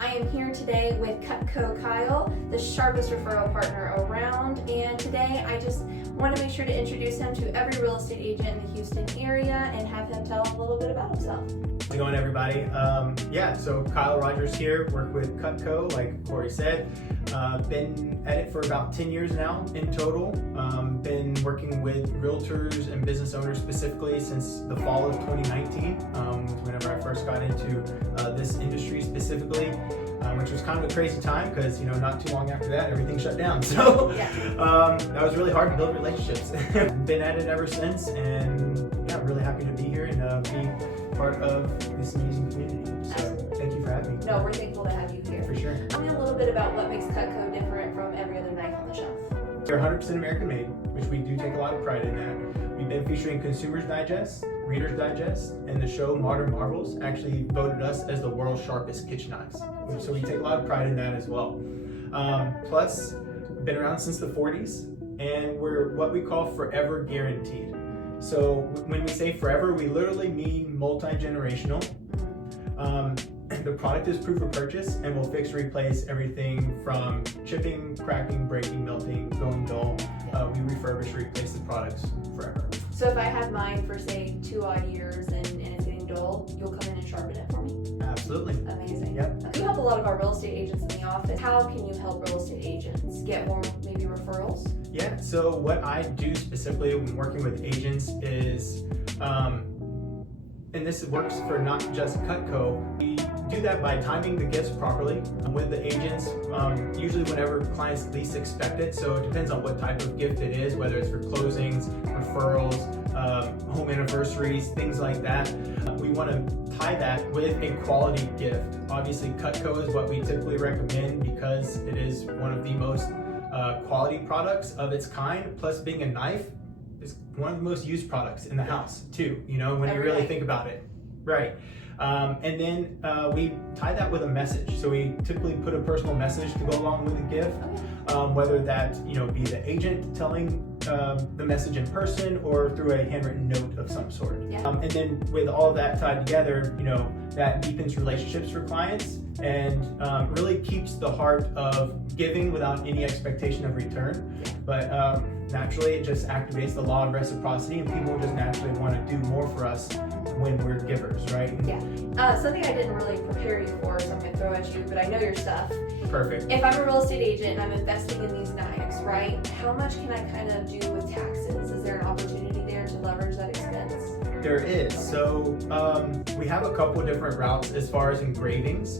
I am here today with Cutco Kyle, the sharpest referral partner around, and today I just want to make sure to introduce him to every real estate agent in the Houston area and have him tell a little bit about himself. How's it going, everybody? So Kyle Rogers here, work with Cutco, like Corey said. Been at it for about 10 years now in total. Been working with realtors and business owners specifically since the fall of 2019, whenever I first got into this industry specifically, which was kind of a crazy time because, not too long after that, everything shut down. So that was really hard to build relationships. Been at it ever since, and I'm really happy to be here and be part of this amazing community. So Absolutely. Thank you for having me. No, we're thankful to have you here. For sure. Tell me a little bit about what makes Cutco different from every other knife on the shelf. They're 100% American made, which we do take a lot of pride in that. We've been featuring Consumers Digest, Reader's Digest, and the show Modern Marvels actually voted us as the world's sharpest kitchen knives. So we take a lot of pride in that as well. Plus, been around since the 40s, and we're what we call forever guaranteed. So when we say forever, we literally mean multi-generational. The product is proof of purchase and will fix or replace everything from chipping, cracking, breaking, melting, going dull. We refurbish or replace the products forever. So if I have mine for say 2 odd years and it's getting dull, you'll come in and sharpen it for me? Absolutely. Amazing. Yep. You help a lot of our real estate agents in the office. How can you help real estate agents get more maybe referrals? Yeah, so what I do specifically when working with agents is, and this works for not just Cutco, we do that by timing the gifts properly with the agents, usually whenever clients least expect it. So it depends on what type of gift it is, whether it's for closings, referrals, home anniversaries, things like that. We want to tie that with a quality gift. Obviously, Cutco is what we typically recommend because it is one of the most quality products of its kind, plus being a knife, is one of the most used products in the house too, when you really think about it. Right. And then we tie that with a message. So we typically put a personal message to go along with the gift, whether that be the agent telling the message in person or through a handwritten note of some sort. And then with all that tied together, that deepens relationships for clients and really keeps the heart of giving without any expectation of return. But naturally, it just activates the law of reciprocity, and people just naturally want to do more for us when we're givers, right? Something I didn't really prepare you for, so I'm going to throw at you, but I know your stuff. Perfect. If I'm a real estate agent and I'm investing in these knives, right, how much can I kind of do with taxes? Is there an opportunity there to leverage that expense? There is. So we have a couple different routes as far as engravings.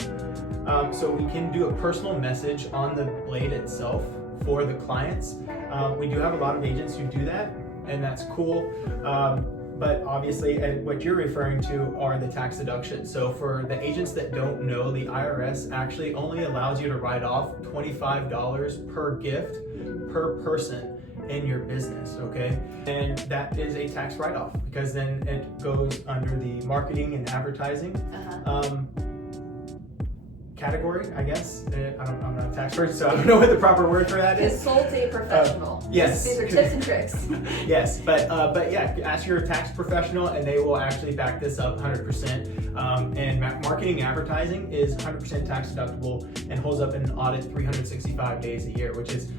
So we can do a personal message on the blade itself for the clients. We do have a lot of agents who do that, and that's cool. But obviously, what you're referring to are the tax deductions. So for the agents that don't know, the IRS actually only allows you to write off $25 per gift per person in your business, okay? And that is a tax write-off because then it goes under the marketing and advertising category, I guess. I'm not a tax person, so I don't know what the proper word for that is. Consult a professional. Yes. These are tips and tricks. Yes, but yeah, ask your tax professional and they will actually back this up 100%. And marketing and advertising is 100% tax deductible and holds up in an audit 365 days a year, which is,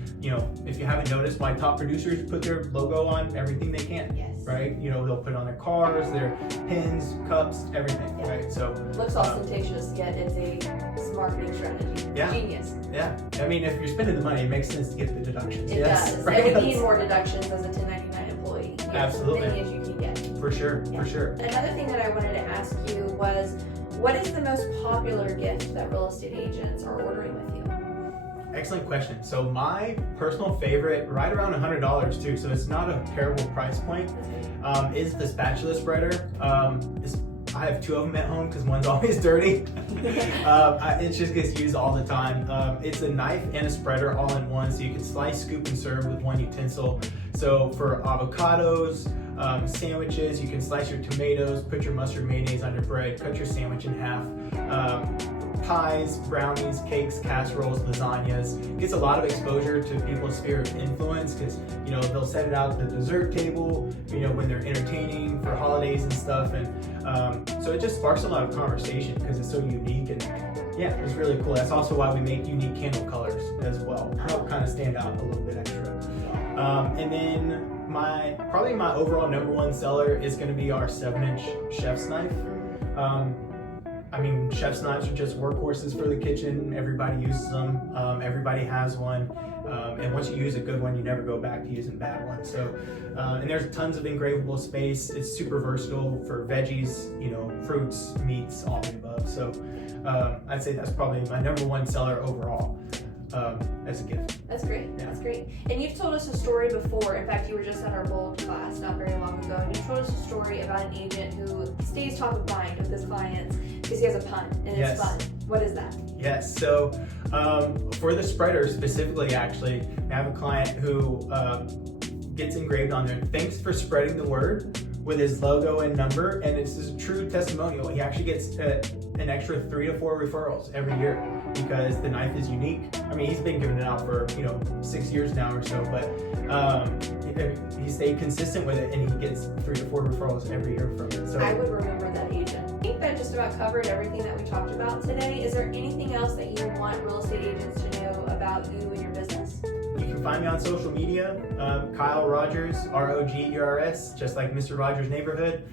if you haven't noticed, why top producers put their logo on everything they can. Yes. Right? They'll put it on their cars, their pins, cups, everything, right? So looks ostentatious, yet it's a marketing strategy. Genius. Yeah. I mean, if you're spending the money, it makes sense to get the deductions. It does. Right? And we need more deductions as a 1099 employee. Absolutely. As many as you can get. For sure. Another thing that I wanted to ask you was, what is the most popular gift that real estate agents are ordering with you? Excellent question. So my personal favorite, right around $100 too, so it's not a terrible price point, is the spatula spreader. I have 2 of them at home because one's always dirty. It just gets used all the time. It's a knife and a spreader all in one, so you can slice, scoop, and serve with one utensil. So for avocados, sandwiches, you can slice your tomatoes, put your mustard mayonnaise on your bread, cut your sandwich in half. pies, brownies, cakes, casseroles, lasagnas. Gets a lot of exposure to people's sphere of influence because, you know, they'll set it out at the dessert table, you know, when they're entertaining for holidays and stuff. And so it just sparks a lot of conversation because it's so unique. And yeah, it's really cool. That's also why we make unique candle colors as well. Help kind of stand out a little bit extra. And then probably my overall number one seller is going to be our 7-inch chef's knife. I mean, chef's knives are just workhorses for the kitchen. Everybody uses them. Everybody has one. And once you use a good one, you never go back to using bad ones. So, and there's tons of engravable space. It's super versatile for veggies, you know, fruits, meats, all the above. So, I'd say that's probably my number one seller overall. As a gift. That's great. Yeah. That's great. And you've told us a story before. In fact, you were just at our Bold class not very long ago, and you told us a story about an agent who stays top of mind with his clients because he has a pun and Yes. it's fun. What is that? Yes. So for the spreader specifically, actually, I have a client who gets engraved on there. Thanks for spreading the word with his logo and number, and it's a true testimonial. He actually gets an extra 3 to 4 referrals every year because the knife is unique. I mean, he's been giving it out for 6 years now or so, but he stayed consistent with it, and he gets 3 to 4 referrals every year from it. So I would remember that agent. I think that just about covered everything that we talked about today. Is there anything else that you want real estate agents to know about you and your business? you can find me on social media, Kyle Rogers, Rogers, just like Mr. Rogers' Neighborhood.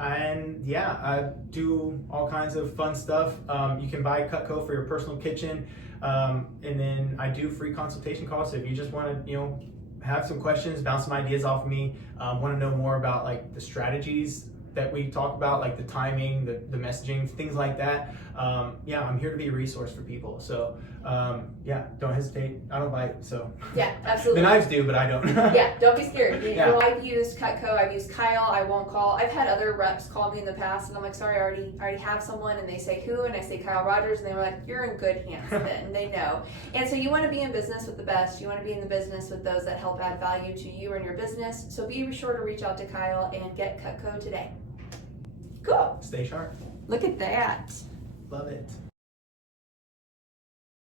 And yeah, I do all kinds of fun stuff. You can buy Cutco for your personal kitchen. And then I do free consultation calls. So if you just want to, have some questions, bounce some ideas off of me, want to know more about like the strategies that we talk about, like the timing, the messaging, things like that. Yeah, I'm here to be a resource for people. So yeah, don't hesitate. I don't bite, so. Yeah, absolutely. The knives do, but I don't. Yeah, don't be scared. Yeah. I've used Cutco, I've used Kyle, I won't call. I've had other reps call me in the past, and I'm like, sorry, I already have someone, and they say who, and I say Kyle Rogers, and they were like, you're in good hands then, and they know. And so you want to be in business with the best. You want to be in the business with those that help add value to you and your business. So be sure to reach out to Kyle and get Cutco today. Cool. Stay sharp. Look at that. Love it.